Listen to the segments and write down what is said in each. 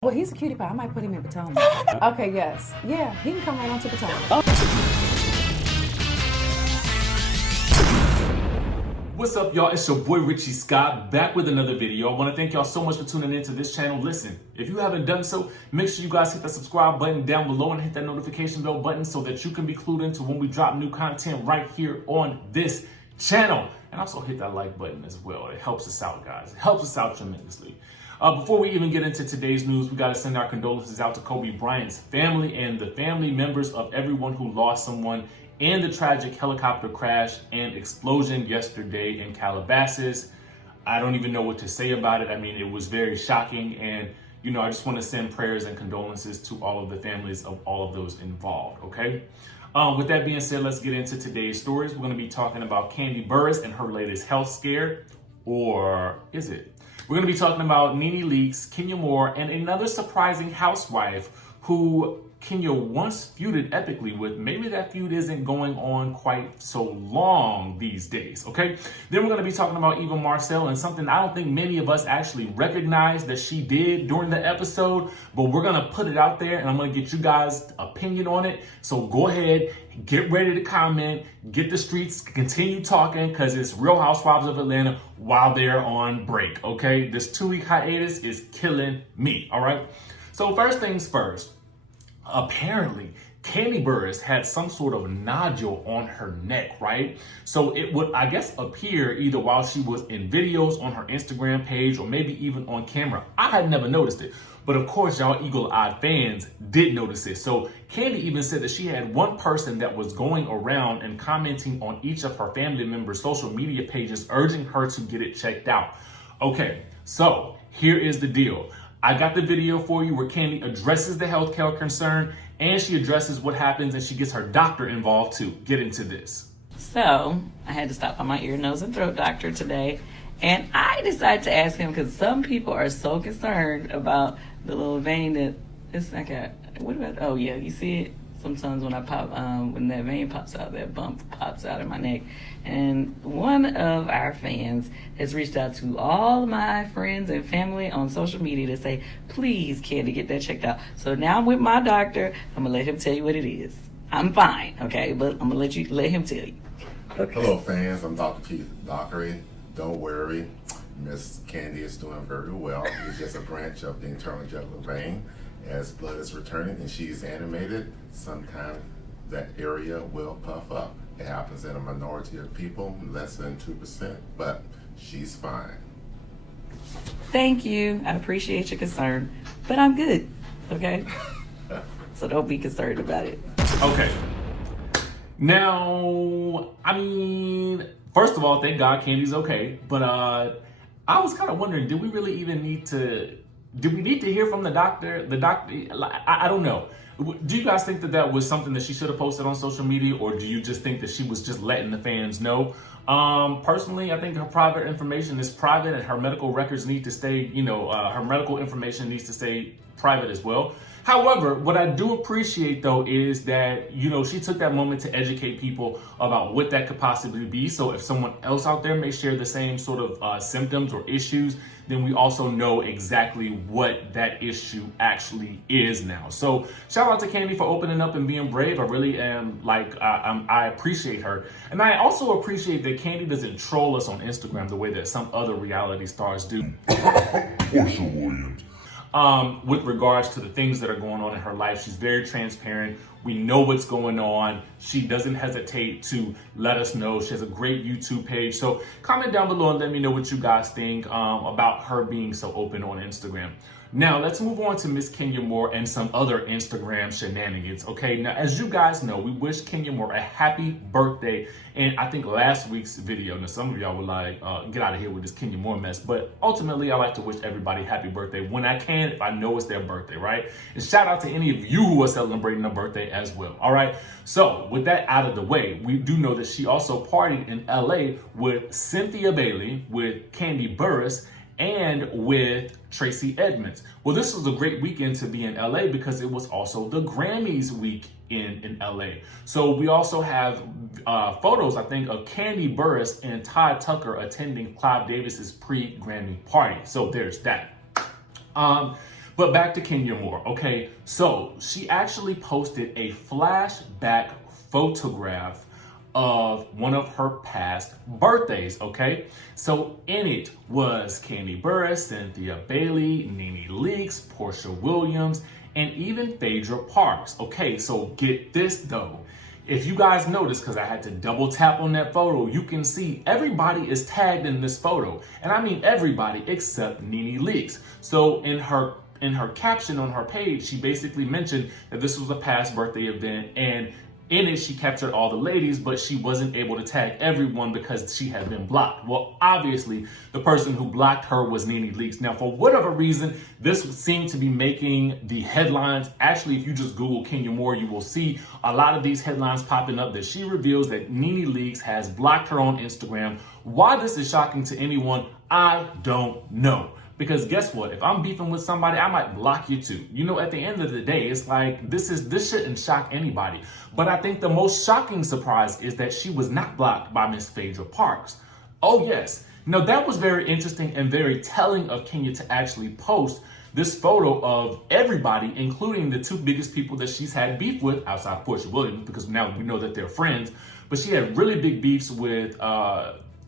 Well, he's a cutie pie. I might put him in Potomac. Okay, yes. Yeah, he can come right on to Potomac. What's up, y'all? It's your boy Richie Scott back with another video. I want to thank y'all so much for tuning into this channel. Listen, if you haven't done so, make sure you guys hit that subscribe button down below and hit that notification bell button so that you can be clued into when we drop new content right here on this channel. And also hit that like button as well. It helps us out, guys. It helps us out tremendously. Before we even get into today's news, we got to send our condolences out to Kobe Bryant's family and the family members of everyone who lost someone in the tragic helicopter crash and explosion yesterday in Calabasas. I don't even know what to say about it. I mean, it was very shocking. And, you know, I just want to send prayers and condolences to all of the families of all of those involved, okay? With that being said, let's get into today's stories. We're going to be talking about Kandi Burruss and her latest health scare. Or is it? We're going to be talking about Nene Leakes, Kenya Moore, and another surprising housewife who Kenya once feuded epically with. Maybe that feud isn't going on quite so long these days, okay? Then we're going to be talking about Eva Marcel and something I don't think many of us actually recognize that she did during the episode, but we're going to put it out there and I'm going to get you guys' opinion on it. So go ahead, get ready to comment, get the streets, continue talking, because it's Real Housewives of Atlanta while they're on break, okay? This 2-week hiatus is killing me, all right? So first things first, apparently Kandi Burruss had some sort of nodule on her neck, right? So it would, I guess, appear either while she was in videos on her Instagram page or maybe even on camera. I had never noticed it. But of course, y'all eagle-eyed fans did notice it. So Kandi even said that she had one person that was going around and commenting on each of her family members' social media pages, urging her to get it checked out. Okay, so here is the deal. I got the video for you where Kandi addresses the healthcare concern and she addresses what happens and she gets her doctor involved too. Get into this. So I had to stop by my ear, nose, and throat doctor today. And I decided to ask him because some people are so concerned about the little vein that it's like a, what do I, oh yeah, you see it? Sometimes when I pop, when that vein pops out, that bump pops out of my neck. And one of our fans has reached out to all of my friends and family on social media to say, please, Kandi, get that checked out. So now I'm with my doctor. I'm going to let him tell you what it is. I'm fine, okay? But I'm going to let him tell you. Okay. Hello, fans. I'm Dr. Keith Dockery. Don't worry. Miss Kandi is doing very well. It's just a branch of the internal jugular vein. As blood is returning and she's animated, sometimes that area will puff up. It happens in a minority of people, less than 2%, but she's fine. Thank you. I appreciate your concern, but I'm good, okay? So don't be concerned about it. Okay. Now, I mean, first of all, thank God Kandi's okay, but I was kind of wondering, did we really even need to hear from the doctor? I don't know. Do you guys think that that was something that she should have posted on social media, or do you just think that she was just letting the fans know? Personally, I think her private information is private and her medical records need to stay, her medical information needs to stay private as well. However, what I do appreciate though is that, she took that moment to educate people about what that could possibly be. So if someone else out there may share the same sort of symptoms or issues, then we also know exactly what that issue actually is now. So shout out to Kandi for opening up and being brave. I really am, I appreciate her. And I also appreciate that Kandi doesn't troll us on Instagram the way that some other reality stars do. Porsha Williams. With regards to the things that are going on in her life. She's very transparent. We know what's going on. She doesn't hesitate to let us know. She has a great YouTube page. So comment down below and let me know what you guys think about her being so open on Instagram. Now, let's move on to Miss Kenya Moore and some other Instagram shenanigans, okay? Now, as you guys know, we wish Kenya Moore a happy birthday in, I think, last week's video. Now, some of y'all were like, get out of here with this Kenya Moore mess. But ultimately, I like to wish everybody happy birthday when I can, if I know it's their birthday, right? And shout out to any of you who are celebrating a birthday as well, all right? So, with that out of the way, we do know that she also partied in LA with Cynthia Bailey, with Kandi Burruss, and with Tracy Edmonds. Well, this was a great weekend to be in LA because it was also the Grammys week in LA. So we also have photos, I think, of Kandi Burruss and Todd Tucker attending Clive Davis's pre-Grammy party. So there's that. But back to Kenya Moore, okay? So she actually posted a flashback photograph of one of her past birthdays, okay? So in it was Kandi Burruss, Cynthia Bailey, Nene Leakes, Porsha Williams, and even Phaedra Parks. Okay, so get this though. If you guys notice, because I had to double tap on that photo, you can see everybody is tagged in this photo. And I mean everybody except Nene Leakes. So in her caption on her page, she basically mentioned that this was a past birthday event, and in it, she captured all the ladies, but she wasn't able to tag everyone because she had been blocked. Well, obviously, the person who blocked her was Nene Leakes. Now, for whatever reason, this seemed to be making the headlines. Actually, if you just Google Kenya Moore, you will see a lot of these headlines popping up that she reveals that Nene Leakes has blocked her on Instagram. Why this is shocking to anyone, I don't know. Because guess what? If I'm beefing with somebody, I might block you too. You know, at the end of the day, it's like, this shouldn't shock anybody. But I think the most shocking surprise is that she was not blocked by Miss Phaedra Parks. Oh yes. Now that was very interesting and very telling of Kenya to actually post this photo of everybody, including the two biggest people that she's had beef with outside of Porsha Williams, because now we know that they're friends. But she had really big beefs with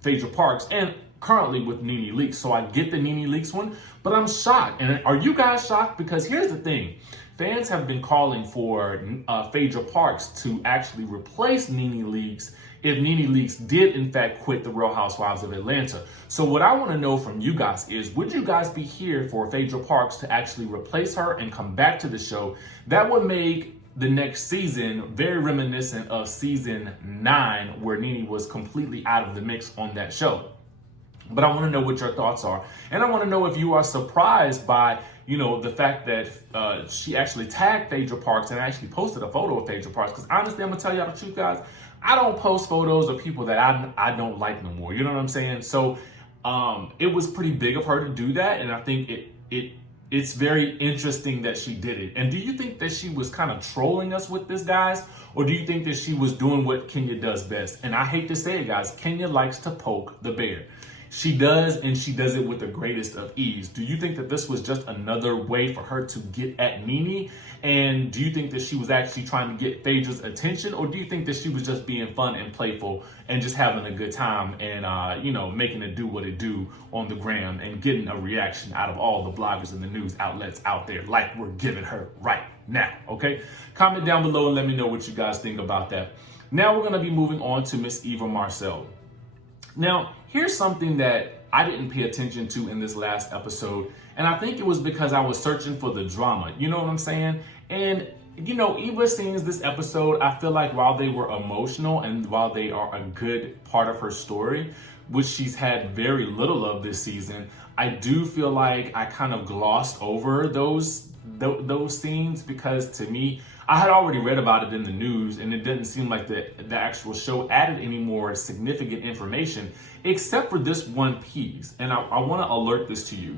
Phaedra Parks and currently with Nene Leakes. So I get the Nene Leakes one, but I'm shocked. And are you guys shocked? Because here's the thing. Fans have been calling for Phaedra Parks to actually replace Nene Leakes if Nene Leakes did in fact quit the Real Housewives of Atlanta. So what I want to know from you guys is, would you guys be here for Phaedra Parks to actually replace her and come back to the show? That would make the next season very reminiscent of season 9, where Nene was completely out of the mix on that show. But I want to know what your thoughts are. And I want to know if you are surprised by, you know, the fact that she actually tagged Phaedra Parks and actually posted a photo of Phaedra Parks. Because honestly, I'm going to tell y'all the truth, guys. I don't post photos of people that I don't like no more. You know what I'm saying? So it was pretty big of her to do that. And I think it's very interesting that she did it. And do you think that she was kind of trolling us with this, guys? Or do you think that she was doing what Kenya does best? And I hate to say it, guys, Kenya likes to poke the bear. She does, and she does it with the greatest of ease. Do you think that this was just another way for her to get at Nene? And do you think that she was actually trying to get Phaedra's attention? Or do you think that she was just being fun and playful and just having a good time and, you know, making it do what it do on the gram and getting a reaction out of all the bloggers and the news outlets out there like we're giving her right now, okay? Comment down below and let me know what you guys think about that. Now we're going to be moving on to Miss Eva Marcille. Now, here's something that I didn't pay attention to in this last episode, and I think it was because I was searching for the drama. You know what I'm saying? And, you know, Eva scenes this episode, I feel like while they were emotional and while they are a good part of her story, which she's had very little of this season, I do feel like I kind of glossed over those scenes because to me, I had already read about it in the news, and it didn't seem like the actual show added any more significant information, except for this one piece. And I want to alert this to you.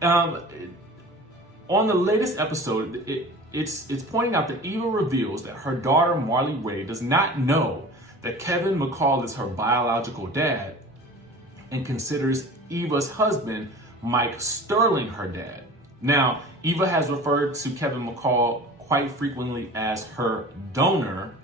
On the latest episode, it's pointing out that Eva reveals that her daughter, Marley Ray, does not know that Kevin McCall is her biological dad and considers Eva's husband, Mike Sterling, her dad. Now, Eva has referred to Kevin McCall quite frequently as her donor.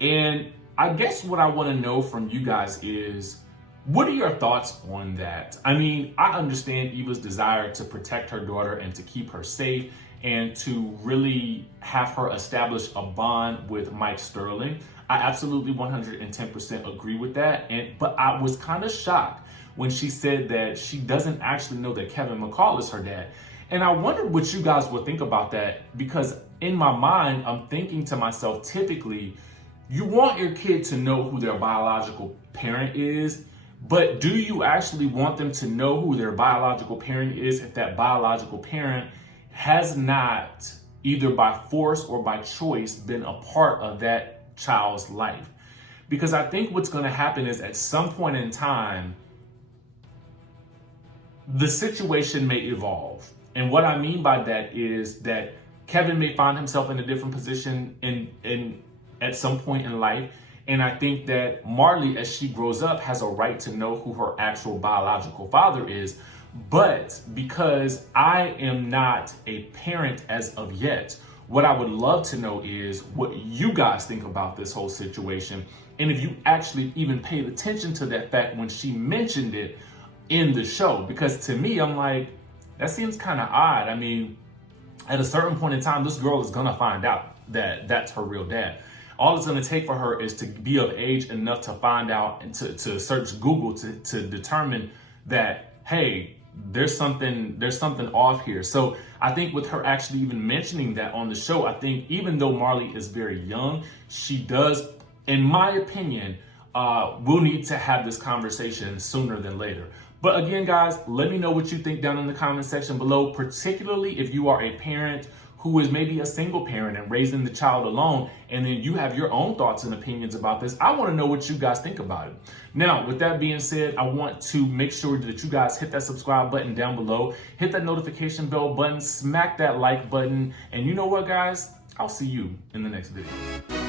And I guess what I want to know from you guys is, what are your thoughts on that? I mean, I understand Eva's desire to protect her daughter and to keep her safe and to really have her establish a bond with Mike Sterling. I absolutely 110% agree with that. But I was kind of shocked when she said that she doesn't actually know that Kevin McCall is her dad. And I wondered what you guys would think about that, because in my mind, I'm thinking to myself, typically, you want your kid to know who their biological parent is, but do you actually want them to know who their biological parent is if that biological parent has not, either by force or by choice, been a part of that child's life? Because I think what's going to happen is at some point in time, the situation may evolve. And what I mean by that is that Kevin may find himself in a different position in at some point in life. And I think that Marley, as she grows up, has a right to know who her actual biological father is. But because I am not a parent as of yet, what I would love to know is what you guys think about this whole situation. And if you actually even paid attention to that fact when she mentioned it in the show. Because to me, I'm like, that seems kind of odd. I mean, at a certain point in time, this girl is gonna find out that that's her real dad. All it's gonna take for her is to be of age enough to find out and to search Google to determine that, hey, there's something off here. So I think with her actually even mentioning that on the show, I think even though Marley is very young, she does, in my opinion, we'll need to have this conversation sooner than later. But again, guys, let me know what you think down in the comment section below, particularly if you are a parent who is maybe a single parent and raising the child alone, and then you have your own thoughts and opinions about this. I want to know what you guys think about it. Now, with that being said, I want to make sure that you guys hit that subscribe button down below, hit that notification bell button, smack that like button, and you know what, guys? I'll see you in the next video.